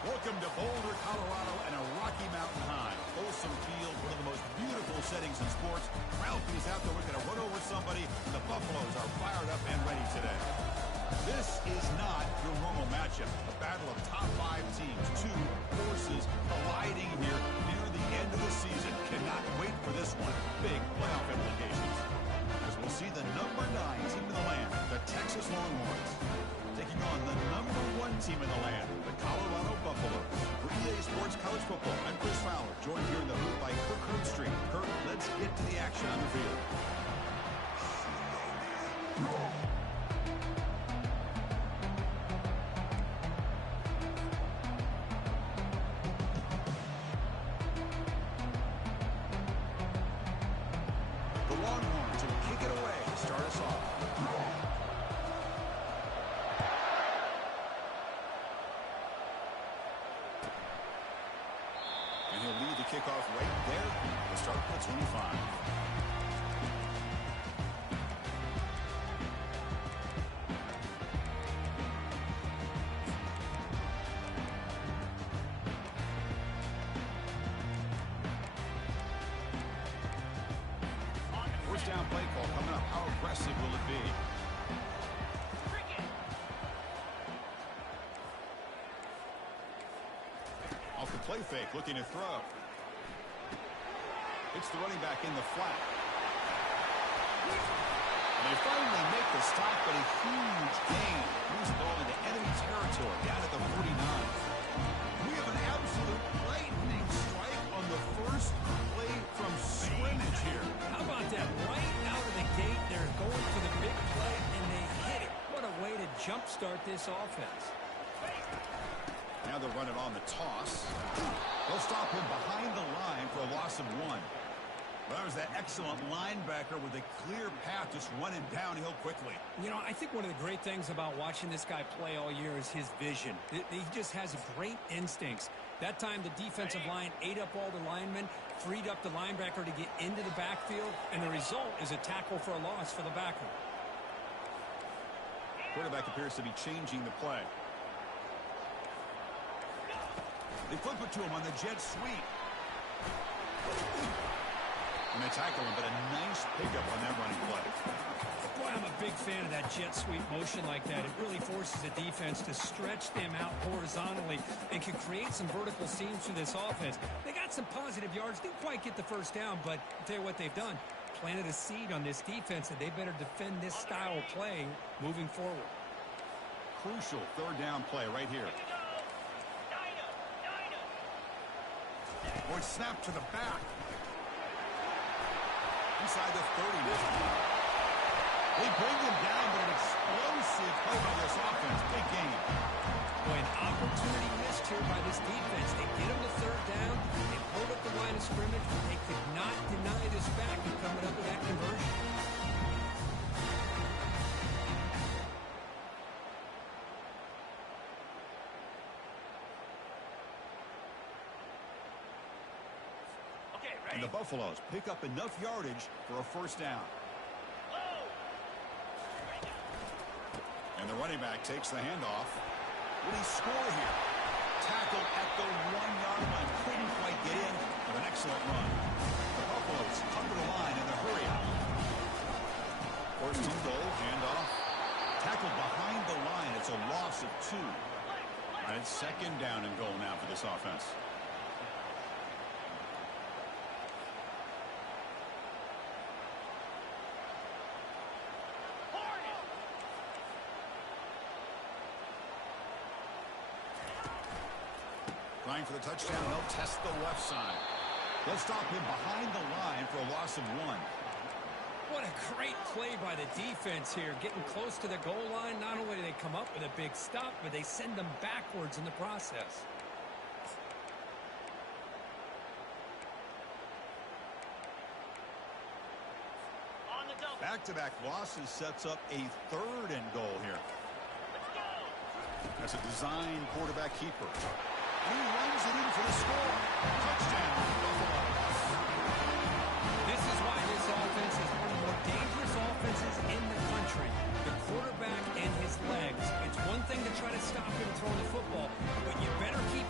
Welcome to Boulder, Colorado, and a Rocky Mountain high. Folsom Field, one of the most beautiful settings in sports. Ralphie's out there looking to run over somebody, and the Buffaloes are fired up and ready today. This is not your normal matchup. A battle of top 5 teams. 2 forces colliding here near the end of the season. Cannot wait for this one. Big playoff implications. As we'll see the number 9 team in the land, the Texas Longhorns, taking on the number 1 team in the land, the Colorado Buffaloes. For EA Sports College Football, I'm Chris Fowler, joined here in the booth by Kirk Rootstreet. Kirk, let's get to the action on the field. The Longhorns will kick it away to start us off. And he'll lead the kickoff right there to start at 25. First down play call coming up. How aggressive will it be? Off the play fake, looking to throw. It's the running back in the flat. And they finally make the stop, but a huge gain. Moves the ball into enemy territory, down at the 49. We have an absolute lightning strike on the first play from scrimmage here. How about that? Right out of the gate, they're going for the big play, and they hit it. What a way to jumpstart this offense. Now they'll run it on the toss. They'll stop him behind the line for a loss of 1. Well, that was that excellent linebacker with a clear path just running downhill quickly. You know, I think one of the great things about watching this guy play all year is his vision. He just has great instincts. That time, the defensive line ate up all the linemen, freed up the linebacker to get into the backfield, and the result is a tackle for a loss for the backer. Quarterback appears to be changing the play. They flip it to him on the jet sweep. And they tackle him, but a nice pickup on that running play. Boy, I'm a big fan of that jet sweep motion like that. It really forces the defense to stretch them out horizontally and can create some vertical seams through this offense. They got some positive yards. Didn't quite get the first down, but I'll tell you what they've done. Planted a seed on this defense that they better defend this style of play moving forward. Crucial third down play right here. Boy, snap to the back. Inside the 30 now. They bring him down, but an explosive play by this offense. Big game. Boy, an opportunity missed here by this defense. They get him to third down. They hold up the line of scrimmage. They could not deny this back and coming up with that conversion. And the Buffaloes pick up enough yardage for a first down. And the running back takes the handoff. Will he score here? Tackled at the 1-yard line. Couldn't quite get in, but an excellent run. The Buffaloes cover the line in the hurry out. First and goal, handoff. Tackled behind the line. It's a loss of 2. And it's second down and goal now for this offense. Trying for the touchdown, they'll test the left side. They'll stop him behind the line for a loss of 1. What a great play by the defense here. Getting close to the goal line, not only do they come up with a big stop, but they send them backwards in the process. Back-to-back losses sets up a third and goal here. That's a design quarterback keeper. He runs it in for the score. Touchdown, Buffaloes. This is why this offense is one of the more dangerous offenses in the country. The quarterback and his legs. It's one thing to try to stop him throwing the football, but you better keep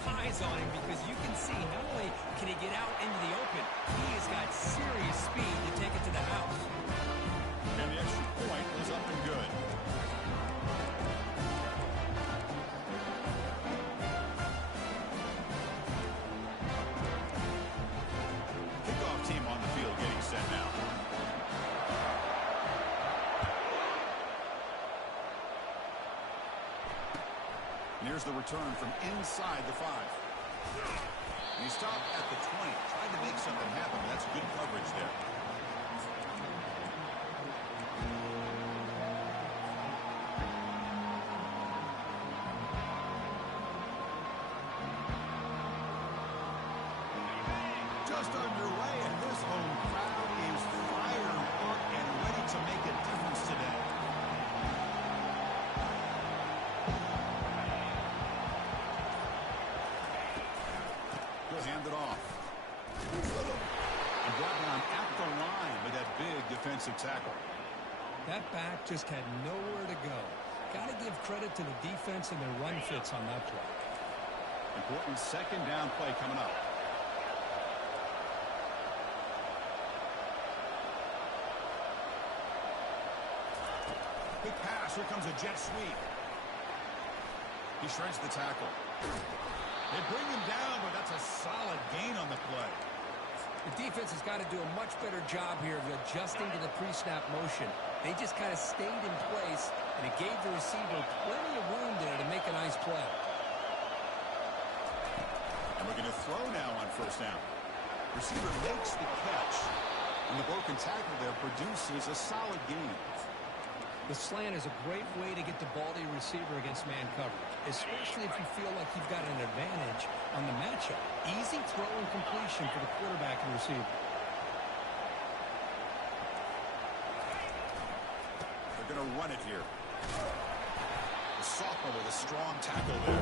Here's the return from inside the 5. And he stopped at the 20. Tried to make something happen, but that's good coverage there. Just underway, and this home crowd is fired up and ready to make a difference today. He'll hand it off. And brought down at the line with that big defensive tackle. That back just had nowhere to go. Got to give credit to the defense and their run fits on that play. Important second down play coming up. Big pass. Here comes a jet sweep. He shreds the tackle. They bring him down, but that's a solid gain on the play. The defense has got to do a much better job here of adjusting to the pre-snap motion. They just kind of stayed in place, and it gave the receiver plenty of room there to make a nice play. And we're going to throw now on first down. Receiver makes the catch, and the broken tackle there produces a solid gain. The slant is a great way to get the ball to your receiver against man coverage, especially if you feel like you've got an advantage on the matchup. Easy throw and completion for the quarterback and receiver. They're going to run it here. The sophomore with a strong tackle there.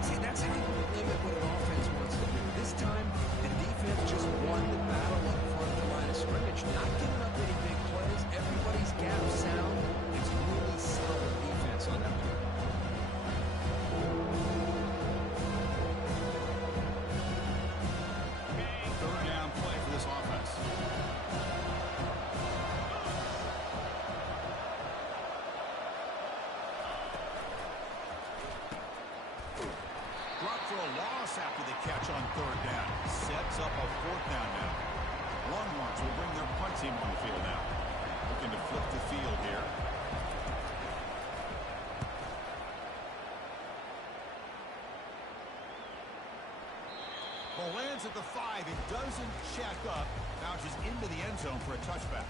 See, that's how you limit what an offense wants to do. This time, the defense just won the battle up front of the line of scrimmage, not giving up any big plays. Everybody's gap sound. It's really solid defense on that play. Third down play for this offense. Brought for a loss after the catch on third down. Sets up a fourth down now. Longhorns will bring their punt team on the field now. Looking to flip the field here. Ball lands at the 5. It doesn't check up. Bounces into the end zone for a touchback.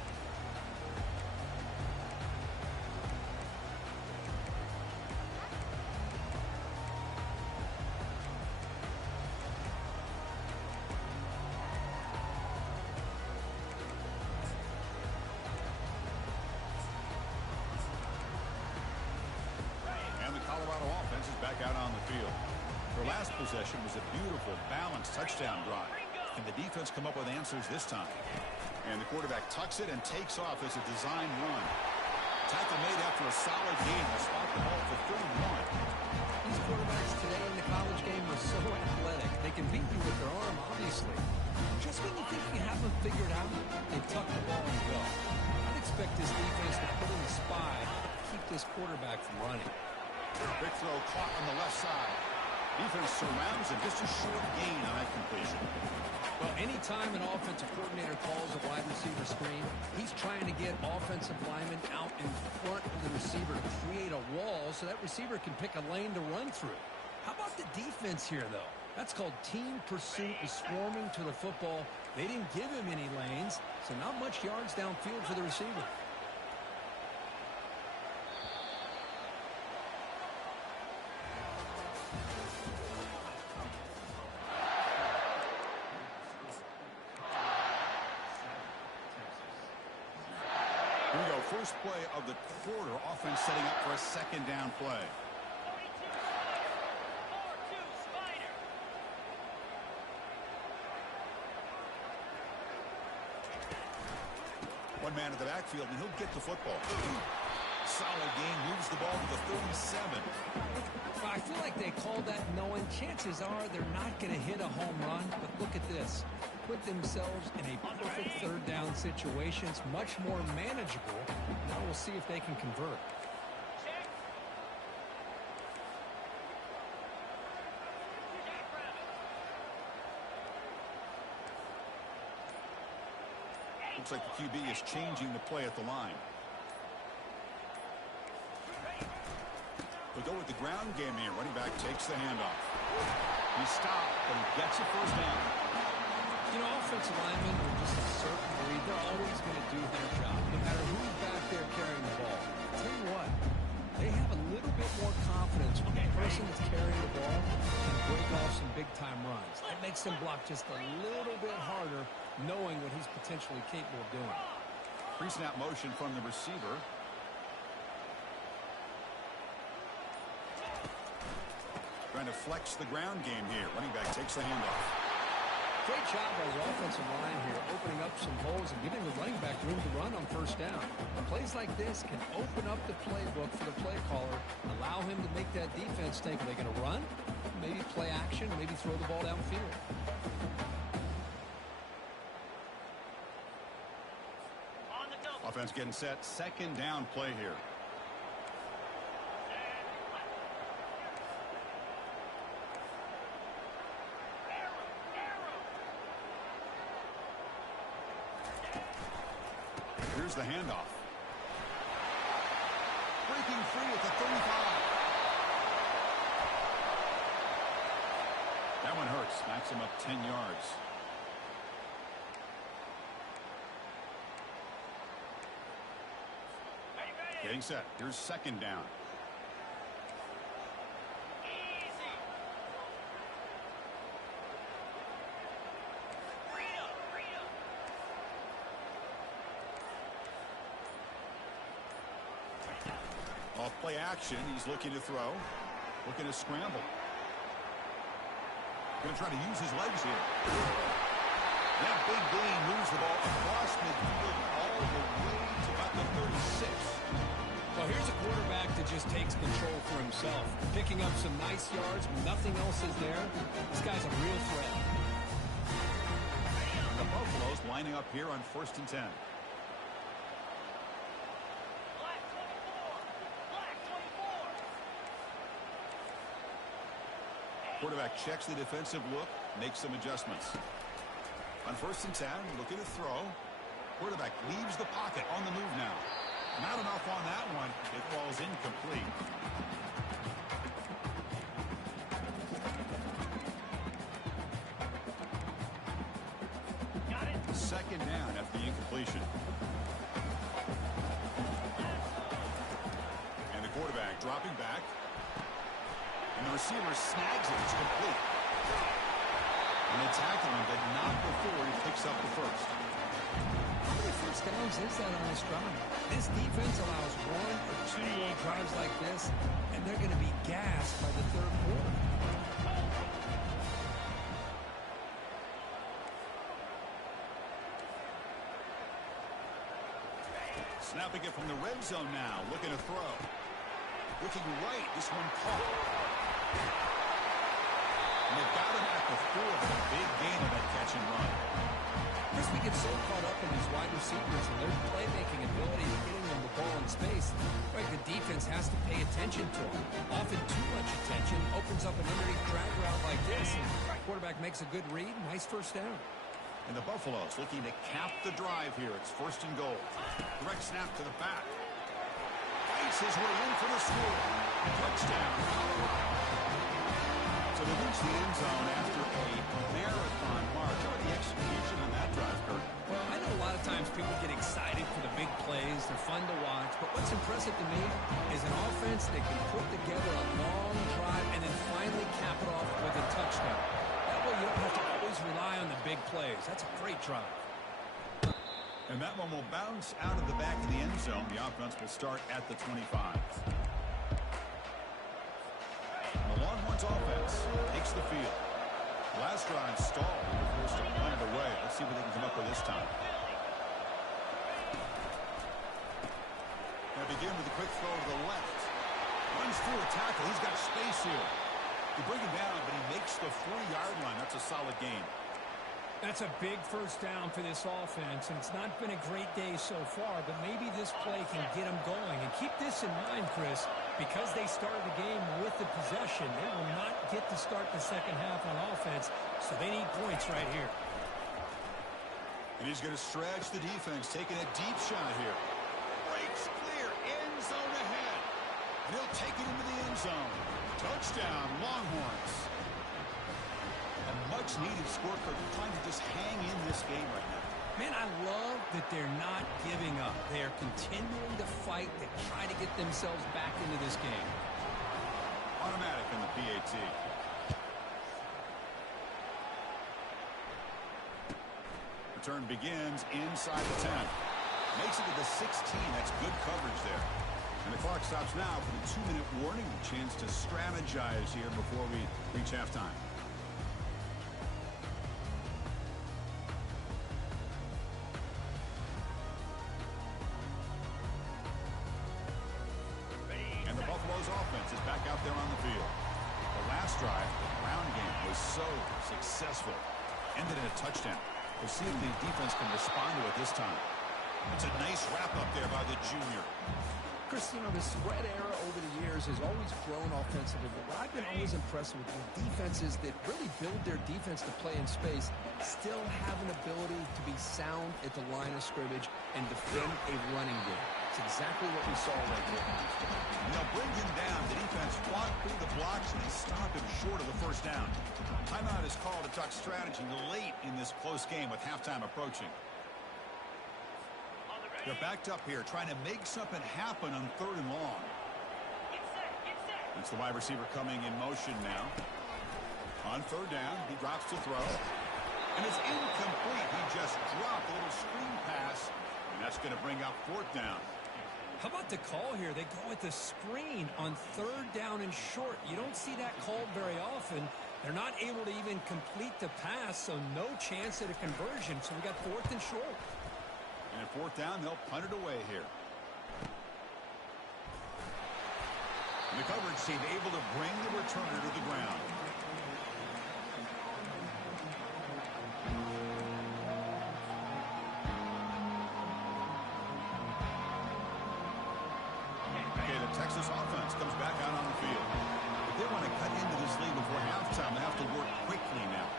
And the Colorado offense is back out on the field. Their last possession was a beautiful, balanced touchdown drive. Can the defense come up with answers this time? And the quarterback tucks it and takes off as a design run. Tackle made after a solid gain. They'll spot the ball for 31. These quarterbacks today in the college game are so athletic. They can beat you with their arm, obviously. Just when you think you have them figured out, they tuck the ball and go. I'd expect this defense to put in the spy to keep this quarterback from running. Big throw caught on the left side. Defense surrounds him. Just a short gain on that completion. Well, anytime an offensive coordinator calls a wide receiver screen, he's trying to get offensive linemen out in front of the receiver to create a wall so that receiver can pick a lane to run through. How about the defense here, though? That's called team pursuit and swarming to the football. They didn't give him any lanes, so not much yards downfield for the receiver. Here we go. First play of the quarter. Offense setting up for a second down play. One man at the backfield, and he'll get the football. Solid gain, moves the ball to the 37. Well, I feel like they called that knowing chances are they're not going to hit a home run, but look at this. Put themselves in a perfect third down situation. It's much more manageable. Now we'll see if they can convert. Looks like the QB is changing the play at the line. We'll go with the ground game here. Running back takes the handoff. He stopped, but he gets a first down. You know, offensive linemen are just a certain breed. They're always going to do their job, no matter who's back there carrying the ball. I'll tell you what, they have a little bit more confidence when the person that's carrying the ball can break off some big-time runs. It makes them block just a little bit harder, knowing what he's potentially capable of doing. Pre-snap motion from the receiver. Trying to flex the ground game here. Running back takes the handoff. Great job by the offensive line here, opening up some holes and giving the running back room to run on first down. Plays like this can open up the playbook for the play caller, allow him to make that defense think, are they going to run? Maybe play action, maybe throw the ball downfield. Offense getting set. Second down play here. Here's the handoff. Breaking free at the 35. That one hurts. Knocks him up 10 yards. Getting set. Here's second down. Off play action. He's looking to throw. Looking to scramble. Going to try to use his legs here. That big gain moves the ball across midfield all the way to about the 36. Well, here's a quarterback that just takes control for himself. Picking up some nice yards. Nothing else is there. This guy's a real threat. The Buffaloes lining up here on 1st and 10. Quarterback checks the defensive look, makes some adjustments. On 1st and 10, looking to throw. Quarterback leaves the pocket on the move now. Not enough on that one. It falls incomplete. Got it. Second down after the incompletion. And the quarterback dropping back. And the receiver snags it. It's complete. And they tackle him, but not before he picks up the first. How many first downs is that on this drive? This defense allows 1 or 2 more drives like this, and they're going to be gassed by the third quarter. Snapping it from the red zone now. Looking to throw. Looking right. This one caught. And they've got him at the 4. A big gain of that catch and run. Chris, we get so caught up in these wide receivers and their playmaking ability and getting them the ball in space. Right, the defense has to pay attention to them. Often too much attention opens up an underneath drag route like this. And the quarterback makes a good read. Nice first down. And the Buffaloes looking to cap the drive here. It's 1st and goal. Direct snap to the back. Fights his way in for the score. Touchdown, Colorado. So they reach the end zone after a marathon march. How about the execution on that drive, Kurt? Well, I know a lot of times people get excited for the big plays. They're fun to watch. But what's impressive to me is an offense that can put together a long drive and then finally cap it off with a touchdown. That way you don't have to always rely on the big plays. That's a great drive. And that one will bounce out of the back of the end zone. The offense will start at the 25. The Longhorns offense takes the field. Last drive stalled. They were forced to punt it away. Let's see what they can come up with this time. Going to begin with a quick throw to the left. Runs through a tackle. He's got space here. They bring him down, but he makes the 40-yard line. That's a solid gain. That's a big first down for this offense, and it's not been a great day so far, but maybe this play can get them going. And keep this in mind, Chris, because they started the game with the possession, they will not get to start the second half on offense, so they need points right here. And he's going to stretch the defense, taking a deep shot here. Breaks clear, end zone ahead. And he'll take it into the end zone. Touchdown, Longhorns. A much-needed score for trying to just hang in this game right now. Man, I love that they're not giving up. They are continuing to fight to try to get themselves back into this game. Automatic in the PAT. Return begins inside the 10. Makes it to the 16. That's good coverage there. And the clock stops now for the 2-minute warning. A chance to strategize here before we reach halftime. And the Buffalo's offense is back out there on the field. The last drive, the ground game, was so successful. Ended in a touchdown. We'll see if the defense can respond to it this time. It's a nice wrap-up there by the junior. Chris, you know, the spread era over the years has always grown offensively, but what I've been always impressed with defenses that really build their defense to play in space still have an ability to be sound at the line of scrimmage and defend a running game. It's exactly what we saw right there. They'll bring him down. The defense fought through the blocks, and they stop him short of the first down. Timeout is called to talk strategy late in this close game with halftime approaching. They're backed up here, trying to make something happen on 3rd and long. It's the wide receiver coming in motion now. On 3rd down, he drops to throw. And it's incomplete. He just dropped a little screen pass, and that's going to bring up 4th down. How about the call here? They go with the screen on 3rd down and short. You don't see that called very often. They're not able to even complete the pass, so no chance at a conversion. So we got 4th and short. And at 4th down, they'll punt it away here. And the coverage team able to bring the returner to the ground. Okay, the Texas offense comes back out on the field. If they want to cut into this lead before halftime, they have to work quickly now.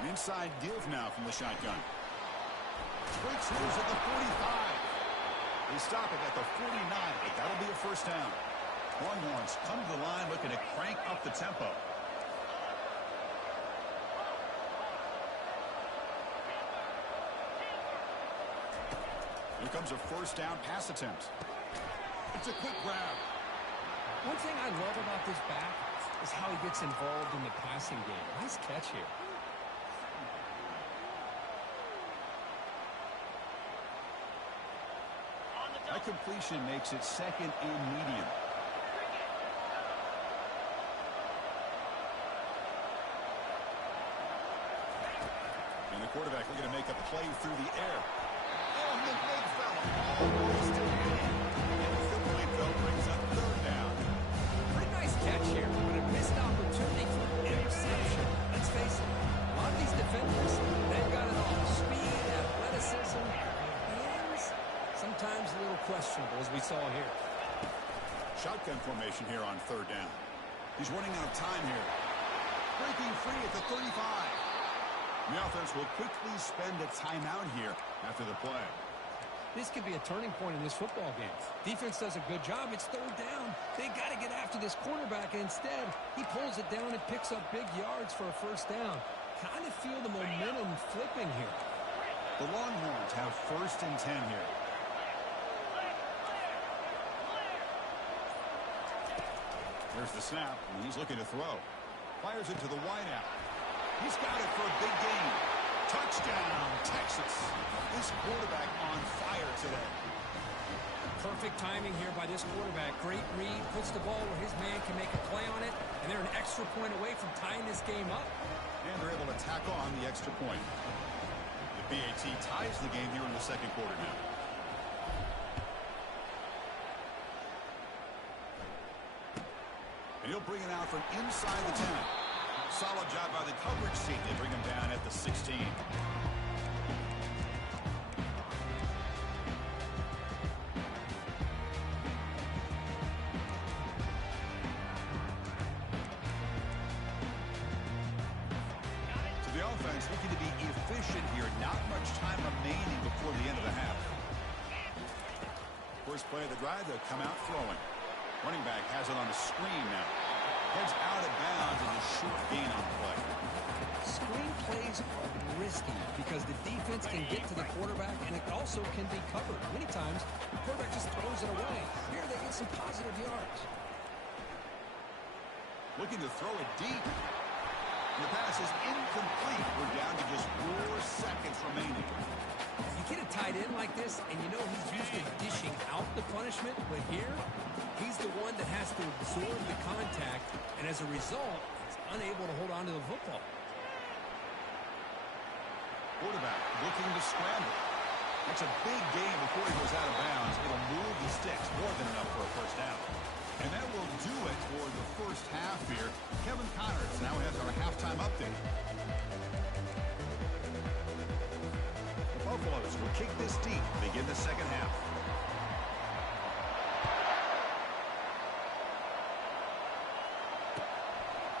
An inside give now from the shotgun. Breaks loose at the 45. They stop it at the 49, but that'll be a first down. Longhorns come to the line looking to crank up the tempo. Here comes a first down pass attempt. It's a quick grab. One thing I love about this back is how he gets involved in the passing game. Nice catch here. That completion makes it 2nd and medium. And the quarterback looking to make a play through the air. Oh, the big fella almost to hit him. And the complete throw brings up 3rd down. Pretty nice catch here, but a missed opportunity for interception. Let's face it, a lot of these defenders, they've got it all. Speed, athleticism, hands, sometimes a little questionable, as we saw here. Shotgun formation here on 3rd down. He's running out of time here. Breaking free at the 35. The offense will quickly spend a timeout here after the play. This could be a turning point in this football game. Defense does a good job. It's 3rd down. They got to get after this quarterback. Instead, he pulls it down and picks up big yards for a first down. Kind of feel the momentum flipping here. The Longhorns have 1st and 10 here. There's the snap, and he's looking to throw. Fires it to the wideout. He's got it for a big gain. Touchdown, Texas. This quarterback on fire today. Perfect timing here by this quarterback. Great read, puts the ball where his man can make a play on it, and they're an extra point away from tying this game up. And they're able to tack on the extra point. The PAT ties the game here in the 2nd quarter now. And he'll bring it out from inside the 10. Solid job by the coverage team. They bring him down at the 16. So the offense looking to be efficient here. Not much time remaining before the end of the half. First play of the drive, they'll come out throwing. Running back has it on a screen now. Heads out of bounds and a short gain on the play. Screen plays are risky because the defense can get to the quarterback, and it also can be covered. Many times, the quarterback just throws it away. Here they get some positive yards. Looking to throw it deep. The pass is incomplete. We're down to just 4 seconds remaining. You get a tight end like this, and you know he's used to dishing out the punishment, but here, he's the one that has to absorb the contact, and as a result, he's unable to hold on to the football. Quarterback looking to scramble. That's a big gain before he goes out of bounds. It'll move the sticks more than enough for a first down. And that will do it for the first half here. Kevin Connors now has our halftime update. The Buffaloes will kick this deep to begin the second half.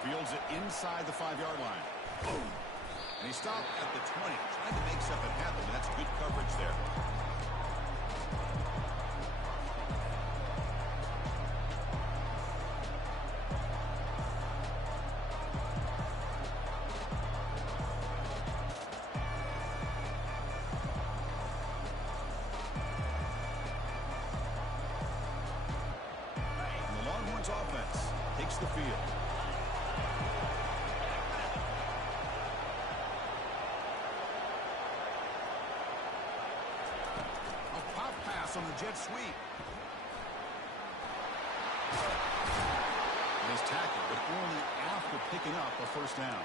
Fields it inside the 5-yard line. Boom. And he stopped at the 20. Trying to make something happen, but that's good coverage there. And the Longhorns offense takes the field. On the jet sweep. And his tackle, but only after picking up a first down.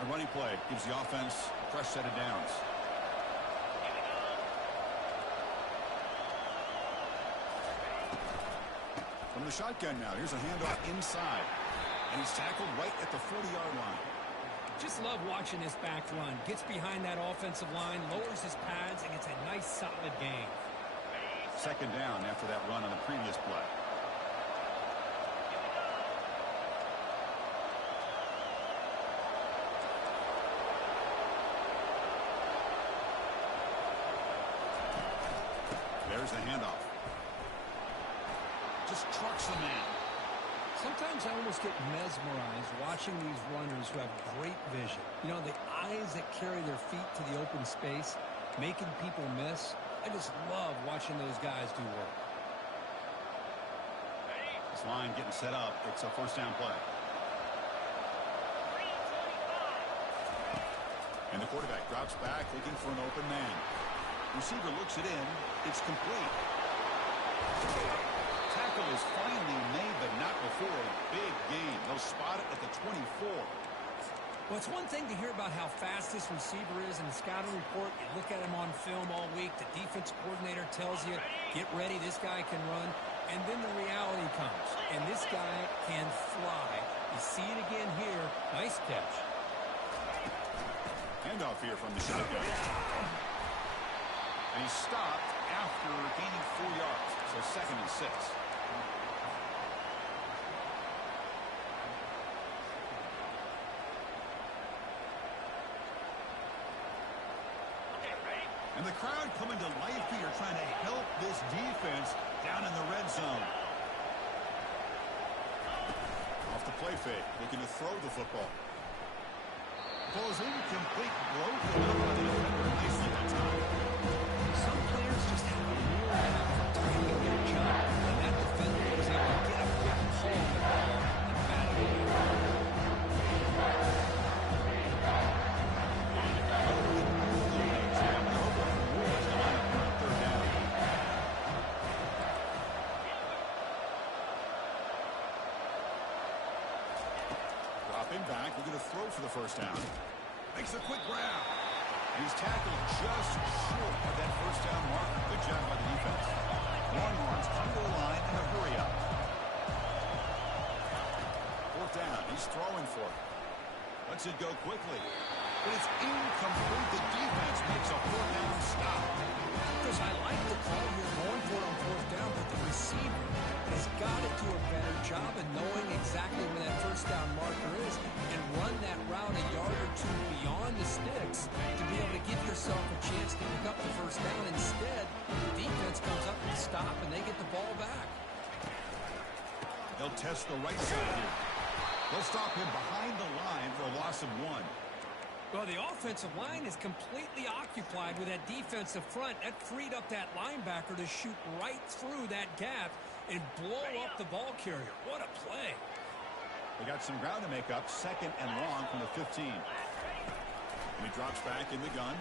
A running play gives the offense a fresh set of downs. From the shotgun now, here's a handoff inside. And he's tackled right at the 40-yard line. Just love watching this back run. Gets behind that offensive line, lowers his pads, and gets a nice solid gain. Second down after that run on the previous play. There's the handoff. Just trucks the man. Sometimes I almost get mesmerized watching these runners who have great vision. You know, the eyes that carry their feet to the open space, making people miss. I just love watching those guys do work. This line getting set up. It's a first down play. And the quarterback drops back looking for an open man. Receiver looks it in. It's complete. Tackle is finally made, but not before. Big gain. They'll spot it at the 24. Well, it's one thing to hear about how fast this receiver is in the scouting report. You look at him on film all week. The defense coordinator tells you, get ready, this guy can run. And then the reality comes. And this guy can fly. You see it again here. Nice catch. Handoff here from the shotgun. And he stopped after gaining 4 yards. So 2nd and 6. And the crowd coming to life here, trying to help this defense down in the red zone. Off the play fake, looking to throw the football. Throws incomplete, broken up by the defender. Nicely on time. Some players just have a real knack for timing their jump, and that defender was able to get a quick pull on the ball and bat it away. Back, we're going to throw for the first down. Makes a quick grab. And he's tackled just short of that first down marker. Good job by the defense. Longhorns come to the line in a hurry up. 4th down. He's throwing for it. Lets it go quickly. But it's incomplete. The defense makes a 4th down stop. Because I like the call here going for it on 4th down, but the receiver has got to do a better job of knowing exactly where that first down marker is and run that route a yard or two beyond the sticks to be able to give himself a chance to pick up the first down. Instead, the defense comes up with a stop, and they get the ball back. They'll test the right side here. They'll stop him behind the line for a loss of 1. Well, the offensive line is completely occupied with that defensive front. That freed up that linebacker to shoot right through that gap and blow up the ball carrier. What a play. They got some ground to make up. 2nd and long from the 15. And he drops back in the gun.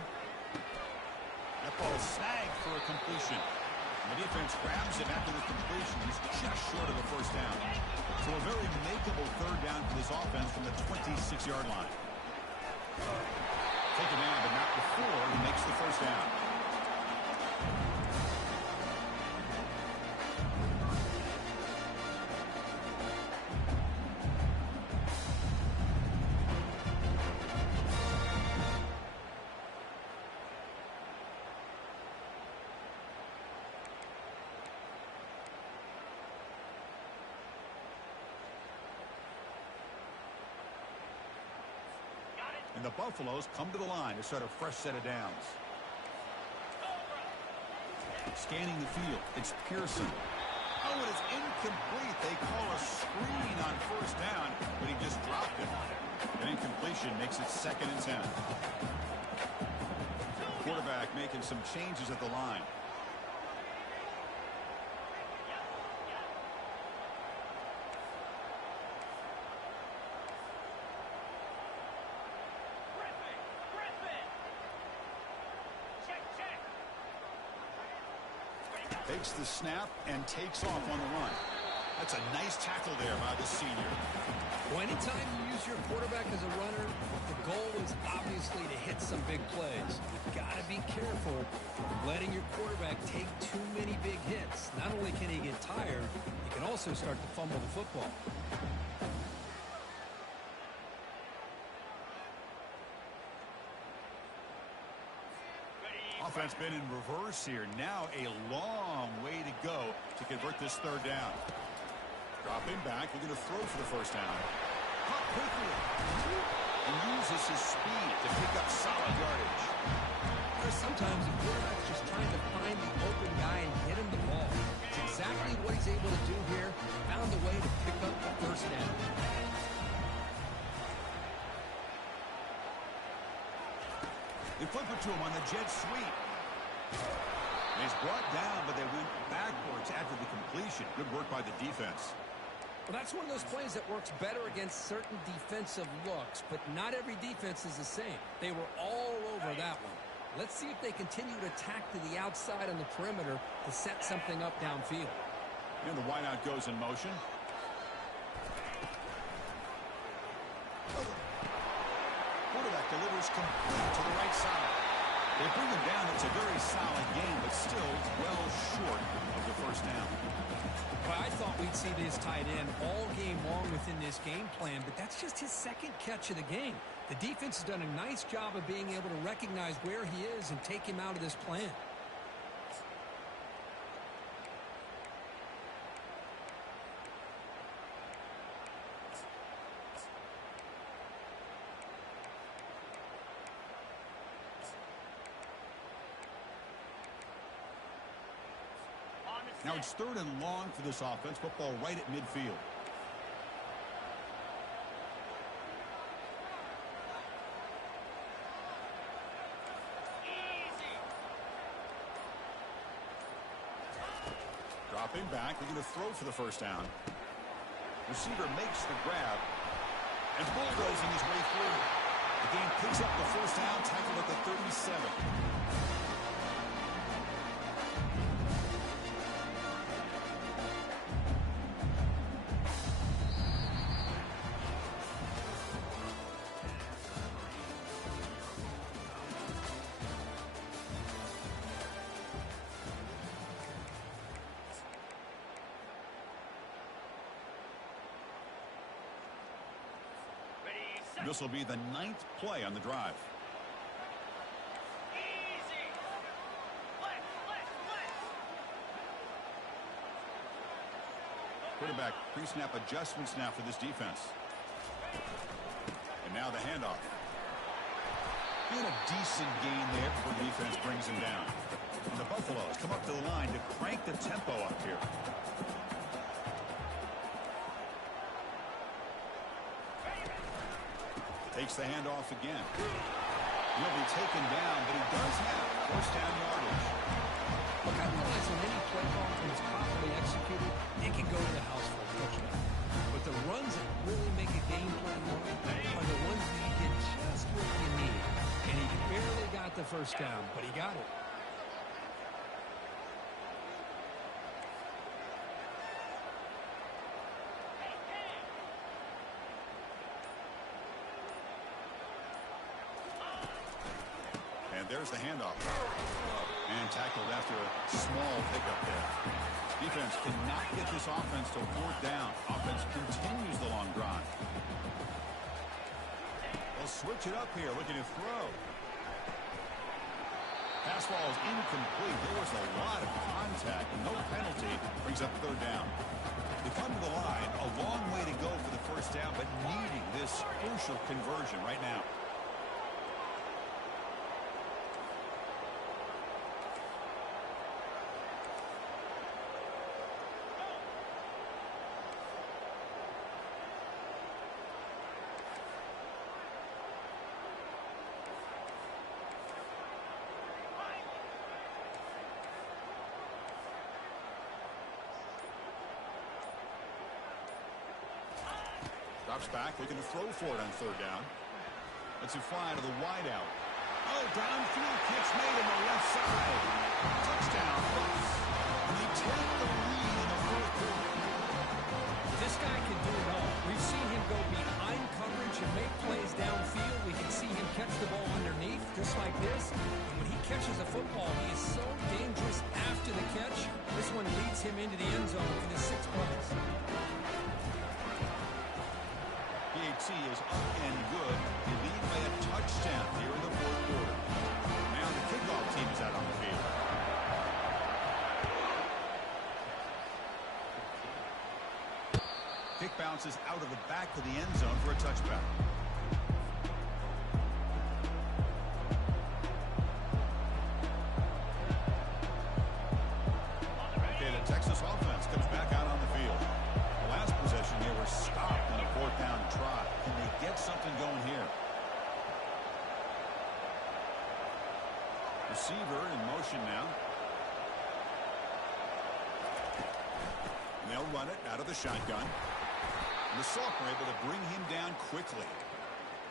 That ball snagged for a completion. And the defense grabs him after the completion. He's just short of the first down. So a very makeable 3rd down for this offense from the 26-yard line. Take him down, but not before he makes the first down. And the Buffaloes come to the line to start a fresh set of downs. Scanning the field, it's Pearson. Oh, it is incomplete. They call a screen on first down, but he just dropped it. An incompletion makes it 2nd and 10. Quarterback making some changes at the line. Takes the snap and takes off on the run. That's a nice tackle there by the senior. Well, anytime you use your quarterback as a runner, the goal is obviously to hit some big plays. You've got to be careful of letting your quarterback take too many big hits. Not only can he get tired, he can also start to fumble the football. Offense been in reverse here. Now a long way to go to convert this 3rd down. Dropping back, looking to throw for the first down. Caught quickly. And uses his speed to pick up solid yardage. Sometimes the quarterback's just trying to find the open guy and hit him the ball. It's exactly what he's able to do here. Found a way to pick up the first down. They flip it to him on the jet sweep. And he's brought down, but they went backwards after the completion. Good work by the defense. Well, that's one of those plays that works better against certain defensive looks, but not every defense is the same. They were all over that one. Let's see if they continue to attack to the outside on the perimeter to set something up downfield. And the wideout goes in motion. Quarterback delivers complete to the right side. They bring him down. It's a very solid game, but still well short of the first down. Well, I thought we'd see this tight end all game long within this game plan, but that's just his 2nd catch of the game. The defense has done a nice job of being able to recognize where he is and take him out of this plan. Now it's 3rd and long for this offense. Football right at midfield. Dropping back, looking to throw for the first down. Receiver makes the grab and bulldozing his way through. The game picks up the first down, tackled at the 37. This will be the 9th play on the drive. Quarterback pre-snap adjustments now for this defense. And now the handoff. And a decent gain there before the defense brings him down. And the Buffaloes come up to the line to crank the tempo up here. Takes the handoff again. He'll be taken down, but he does have first down yardage. Look, I realize in any play call, when it's properly executed, it can go to the house for a touchdown. But the runs that really make a game plan work are the ones that you get just what you need. And he barely got the first down, but he got it. And there's the handoff. And tackled after a small pickup there. Defense cannot get this offense to fourth down. Offense continues the long drive. They'll switch it up here, looking to throw. Pass ball is incomplete. There was a lot of contact. No penalty. Brings up third down. They come to the line. A long way to go for the first down, but needing this crucial conversion right now. Drops back, looking to throw for it on third down. Lets it fly to the wideout. Oh, downfield catch made on the left side. Touchdown, Bucks. And they take the lead in the fourth quarter. This guy can do it all. We've seen him go behind coverage and make plays downfield. We can see him catch the ball underneath, just like this. And when he catches a football, he is so dangerous after the catch. This one leads him into the end zone for the 6 points. PAT is up and good. They lead by a touchdown here in the fourth quarter. Now the kickoff team is out on the field. Kick bounces out of the back of the end zone for a touchback. Okay, the Texas offense comes back out on the field. The last possession here was stopped in a fourth down trot. Can they get something going here? Receiver in motion now. And they'll run it out of the shotgun. And the Sox are able to bring him down quickly.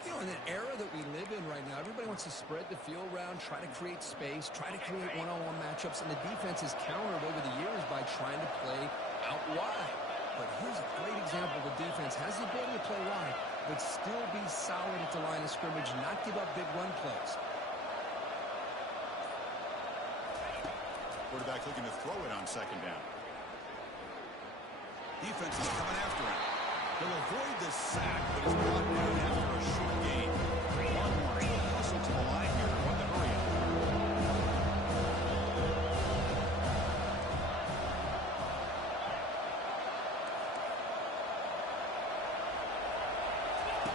You know, in the era that we live in right now, everybody wants to spread the field around, try to create space, try to create one-on-one matchups, and the defense has countered over the years by trying to play out wide. But here's a great example. The defense has the ability to play wide, but still be solid at the line of scrimmage, not give up big run plays. Quarterback looking to throw it on second down. Defense is coming after him. He'll avoid the sack, but is brought down after a short gain. Longhorns will hustle to the line here and want to hurry up.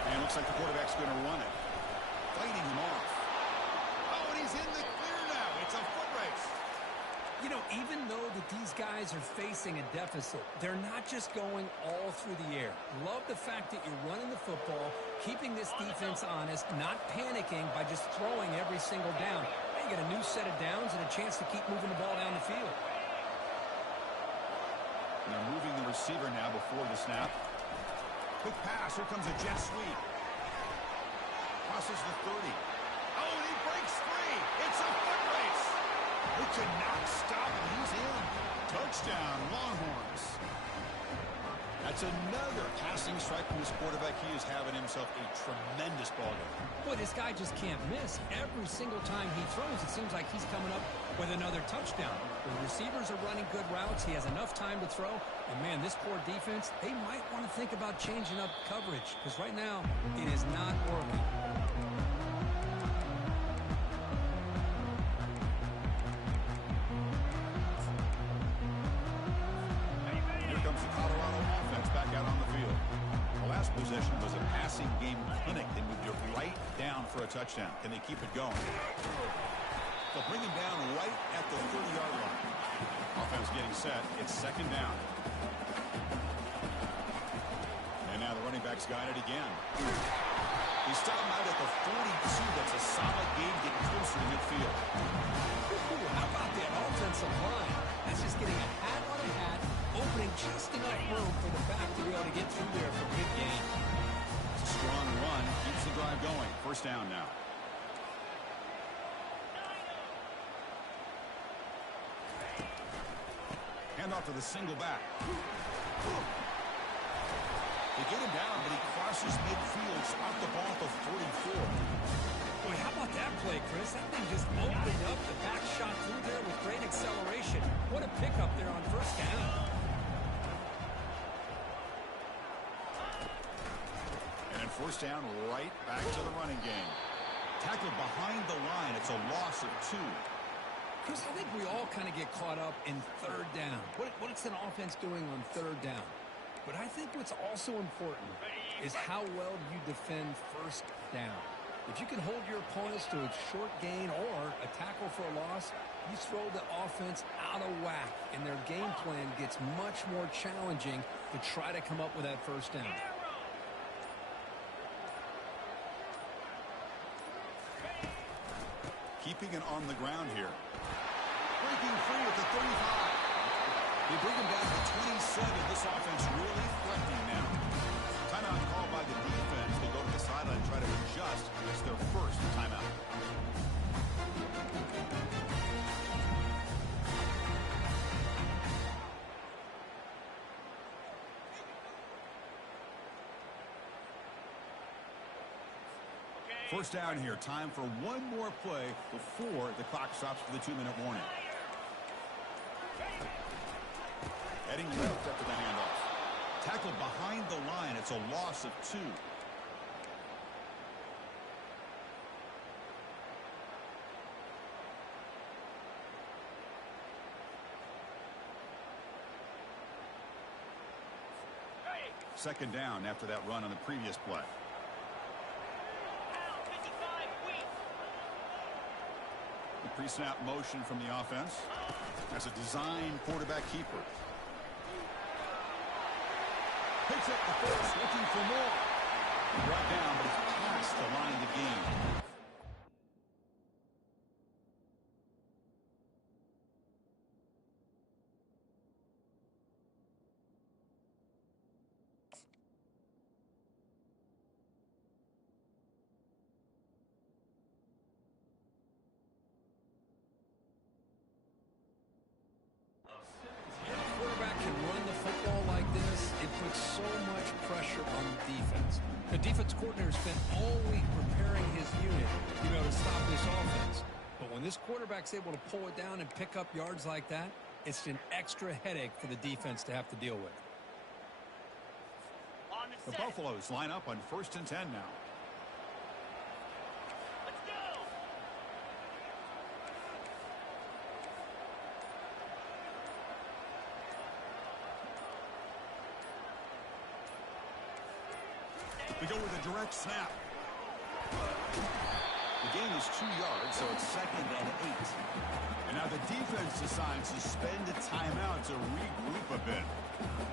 And it looks like the quarterback's going to run it. Fighting him off. Oh, and he's in the clear now. It's a foot race. You know, even though that these guys are facing a deficit, they're not just going all through the air. Love the fact that you're running the football, keeping this defense honest, not panicking by just throwing every single down. They get a new set of downs and a chance to keep moving the ball down the field. And they're moving the receiver now before the snap. Quick pass. Here comes a jet sweep. Crosses the 30. Oh, and he breaks free. It's a foot race. He could not stop him. He's in. Touchdown, Longhorns. That's another passing strike from his quarterback. He is having himself a tremendous ball game. Boy, this guy just can't miss. Every single time he throws, it seems like he's coming up with another touchdown. The receivers are running good routes. He has enough time to throw. And, man, this poor defense, they might want to think about changing up coverage because right now it is not working. last possession was a passing game clinic. They moved it right down for a touchdown. Can they keep it going? They'll bring him down right at the 30-yard line. Offense getting set. It's second down. And now the running back's got it again. He stopped him out at the 42. That's a solid gain, getting closer to midfield. Ooh, how about that offensive line? That's just getting a hat on a hat, opening just enough room for the back to be able to get through there for a good gain. It's a strong run. Keeps the drive going. First down now. Hand off to the single back. They get him down, but he crosses midfield, stopped the ball at the 44. Boy, how about that play, Chris? That thing just opened up. The back shot through there with great acceleration. What a pickup there on first down. And then first down, right back to the running game. Tackled behind the line. It's a loss of 2. Chris, I think we all kind of get caught up in third down. What's an offense doing on third down? But I think what's also important is how well you defend first down. If you can hold your opponents to a short gain or a tackle for a loss, you throw the offense out of whack, and their game plan gets much more challenging to try to come up with that first down. Keeping it on the ground here. Breaking free at the 35. They bring him down to 27. This offense really threatening now. Timeout called by the defense. They'll go to the sideline and try to adjust. It's their first timeout. First down here. Time for one more play before the clock stops for the 2-minute warning. Heading left after the handoff. Tackled behind the line. It's a loss of 2. Second down after that run on the previous play. The pre-snap motion from the offense. That's a design quarterback keeper. Picks up the first, looking for more. Brought down, but it's past the line to gain. The defense coordinator spent all week preparing his unit to be able to stop this offense. But when this quarterback's able to pull it down and pick up yards like that, it's an extra headache for the defense to have to deal with. The Buffaloes line up on 1st and 10 now. We go with a direct snap. The gain is 2 yards, so it's 2nd and 8. And now the defense decides to spend a timeout to regroup a bit.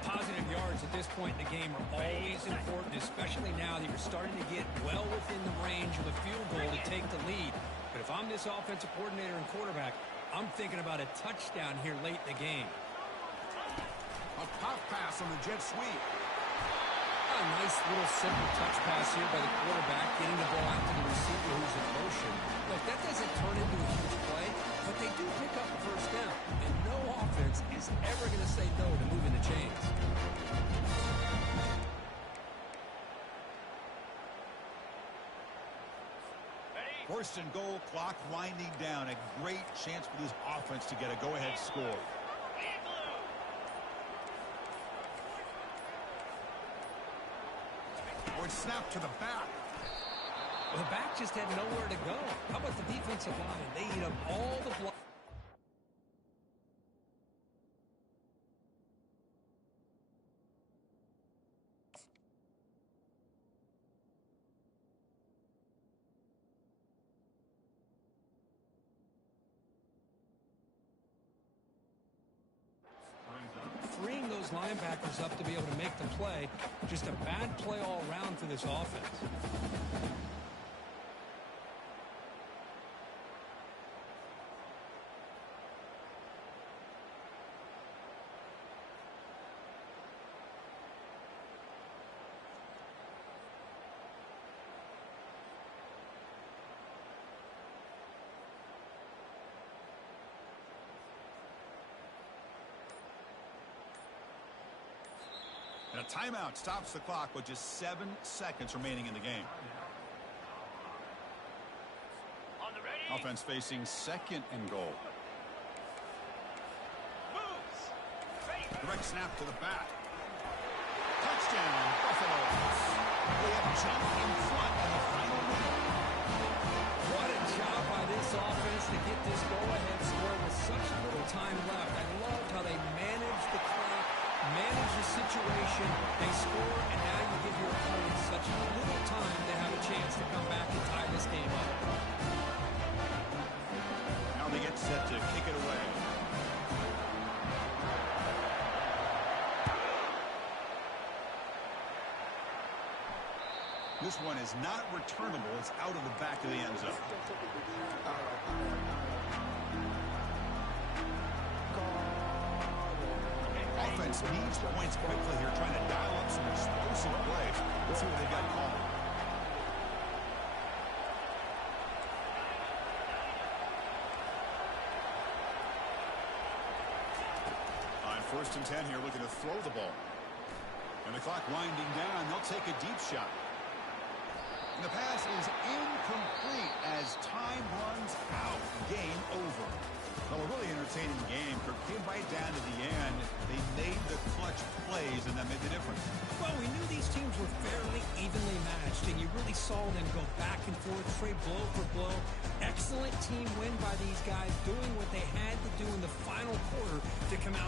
Positive yards at this point in the game are always important, especially now that you're starting to get well within the range of a field goal to take the lead. But if I'm this offensive coordinator and quarterback, I'm thinking about a touchdown here late in the game. A pop pass on the jet sweep. A nice little simple touch pass here by the quarterback, getting the ball out to the receiver who's in motion. Look, that doesn't turn into a huge play, but they do pick up the first down. And no offense is ever going to say no to moving the chains. First and goal, clock winding down. A great chance for this offense to get a go-ahead score. Snap to the back. Well, the back just had nowhere to go. How about the defensive line? They eat up all the block. those linebackers up to be able to make the play. Just a bad play all around for this offense. And a timeout stops the clock with just 7 seconds remaining in the game. On the ready. Offense facing 2nd and goal. Moves. Ready. Direct snap to the back. Touchdown, Buffalo. They have jumped in front in the final minute. What a job by this offense to get this go-ahead score with such little time left. I loved how they managed the clock, managed the situation. They score, and now you give your opponent such little time to have a chance to come back and tie this game up. Now they get set to kick it away. This one is not returnable. It's out of the back of the end zone. Offense needs points quickly here, trying to dial up some explosive plays. Let's see what they got called. On 1st and 10 here, looking to throw the ball. And the clock winding down, they'll take a deep shot. And the pass is incomplete as time runs out. Game over. Well, a really entertaining game. Came right down to the end. They made the clutch plays, and that made the difference. Well, we knew these teams were fairly evenly matched, and you really saw them go back and forth, trade blow for blow. Excellent team win by these guys, doing what they had to do in the final quarter to come out